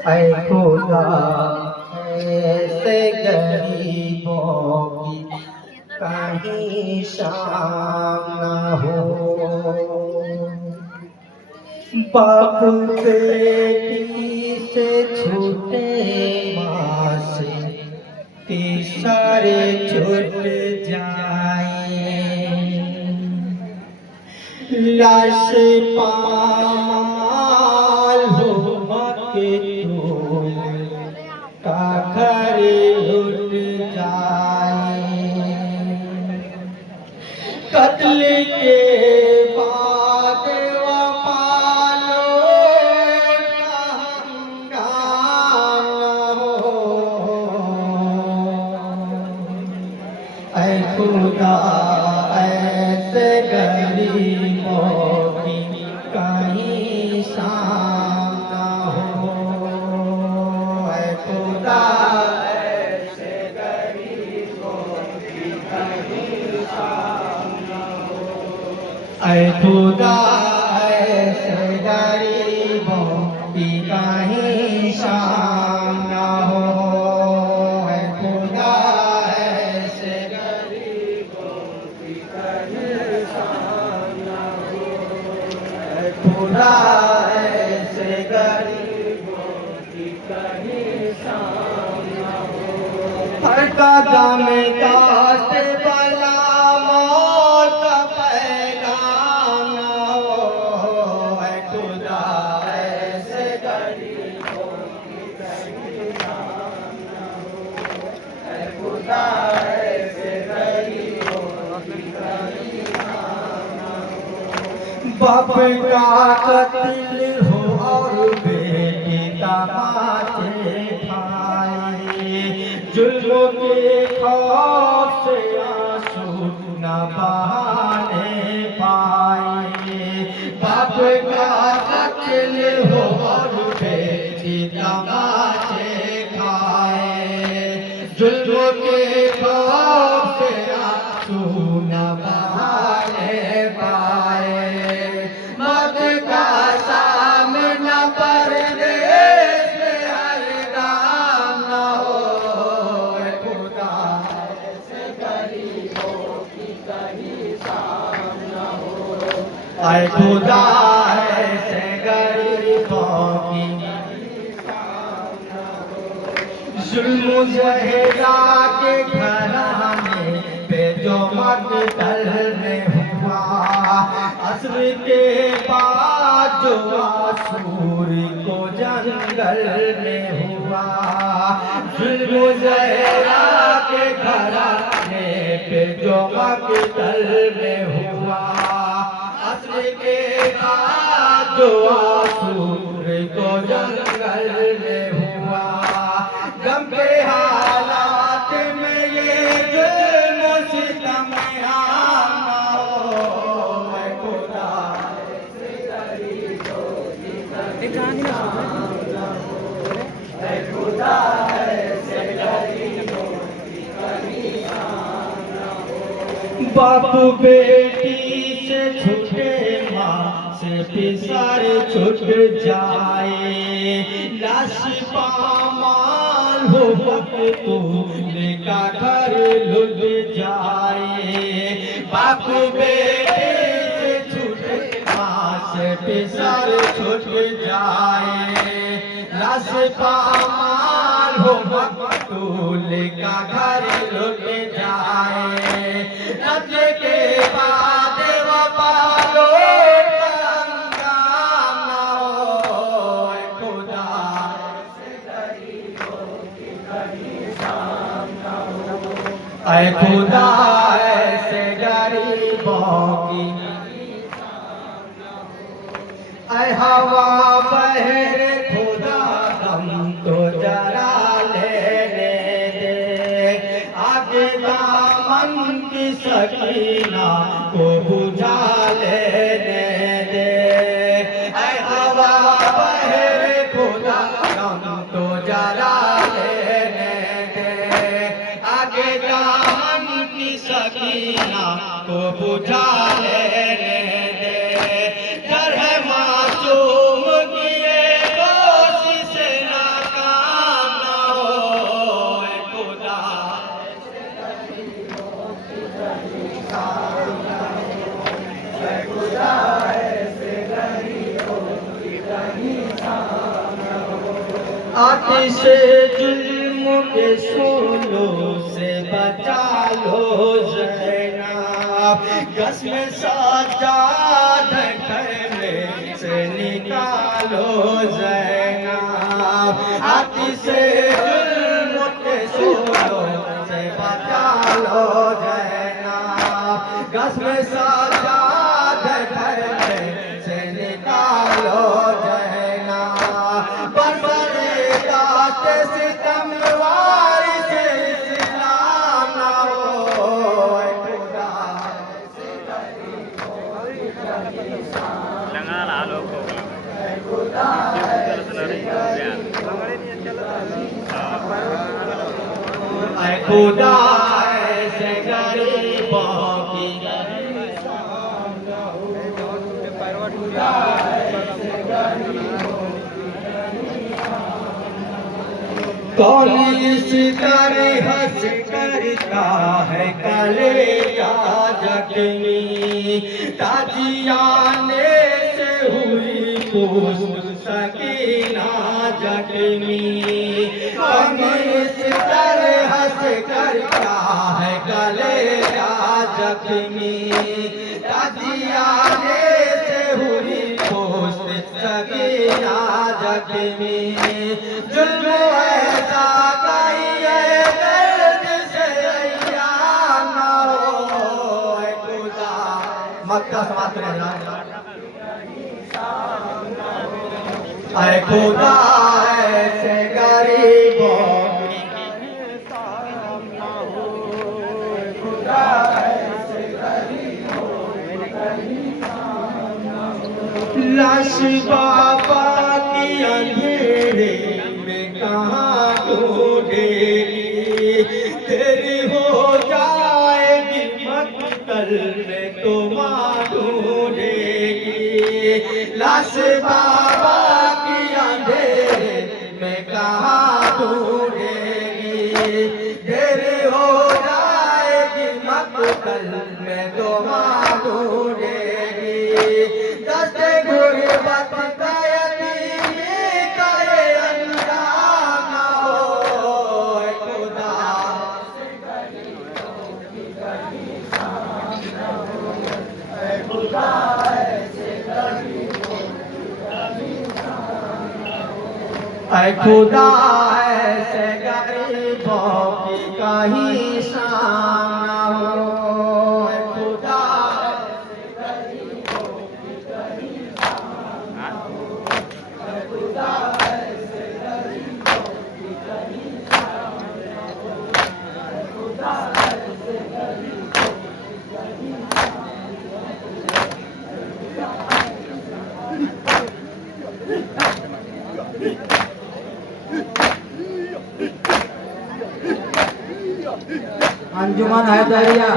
ऐ खुदा ऐसे गरीबों की कहीं शाम न हो। बाप बेटी से छूटे, माँ से तीसरे छूट जाए। लाश पामाल हो मकतूल का घर लुट जाए। कत्ल के बाद वफालो का हंगामा हो। ऐ खुदा ऐसे गरीबों की कहीं शाम न हो। ऐ खुदा ऐसे गरीबों की कहीं शाम न हो। ऐ खुदा ऐसे गरीबों की कहीं शाम न हो। ऐ खुदा ऐसे गरीबों की कहीं शाम न हो। ऐ खुदा ऐसे गरीबों की कहीं शाम न हो। हर कदम काटे बला मौत का पैगाम न हो। ऐ खुदा ऐसे गरीबों की कहीं शाम न हो। ऐ खुदा ऐसे गरीबों की कहीं शाम न हो। बाप का कत्ल हो और बेटी तमाचे खाए। जुल्म के खौफ से आंसू न बहाने पाए। बाप का कत्ल हो और बेटी तमाचे खाए। जुल्म के खौफ से आंसू न बहाने पाए। मौत का सामना परदेश में हरदम न हो। ऐ खुदा ऐसे गरीबों की कहीं शाम न हो। ऐ खुदा ऐसे गरीबों की कहीं शाम न हो। जुल्म जहरा के घराने पे जो मकतल में हुआ, असर के बाद जो आसूर को जंगल में हुआ। जुल्म जहरा के घराने पे जो मकतल में हुआ, असर के बाद जो आसूर को जंगल में हुआ। गम के हालात में ये जुल्म सितम आम न हो। ऐ खुदा ऐसे गरीबों की कहीं शाम न हो। ऐ खुदा ऐसे गरीबों की कहीं शाम न हो। बाप बेटी से छूटे, माँ से पिसार छूट जाए। लाश पामाल हो मकतूल का घर लुट जाए। बाप बेटे से छूटे, माँ से पिसार छूट जाए। लाश पामाल हो मकतूल का घर लुट जाए। नस्ल के बाद वफालो का हंगाम न हो। ऐ खुदा ऐसे गरीबों की कहीं शाम न हो। ऐ खुदा ऐसे गरीबों की कहीं शाम न हो। ऐ हवा बहे खुदा दम तो जरा लेने दे। आगे दामन की सकीना को बुझा लेने दे। ऐ हवा बहे खुदा दम तो जरा लेने दे। आगे दामन की सकीना को बुझा लेने दे। डर है मासूम की ये कोशिश ना आतिश जुल्म के शोलों से बचा लो ज़ैनब, कसम सजाद घर में से निकालो ज़ैनब। आतिश जुल्म के शोलों से बचा लो ज़ैनब, कसम सजाद घर में से निकालो ज़ैनब। सितम वारिस इस्लाम ना हो, खुदा ऐ खुदा ऐसे गरीबों की कौन इस तरह हंस करता है कलेजा जख्मी, ताजियाने से हुई पुष्ट सकीना जख्मी। कौन इस तरह हंस करता है कलेजा जख्मी, ताजियाने से हुई पुष्ट सकीना जख्मी। जुल्म ऐसा कहिए दर्द से अय्याम ना हो, ऐ खुदा मक्का समाप्त करना। ऐ खुदा ऐसे गरीबों लाश बाबा की अंधेरे में कहाँ ढूंढेगी, तेरी हो जाएगी मक्तल में तो माँ ढूंढेगी। लाश बाबा की अंधेरे में कहाँ ढूंढेगी, तेरी हो जाएगी मक्तल में तो माँ ढूंढेगी। दस्ते गुर्बत का यतीमी का ये अंजाम ना हो, ऐ खुदा ऐ खुदा ऐ खुदा ऐसे गरीबों की कहीं शाम ना हो, ऐ खुदा अंजुमन हैदरिया।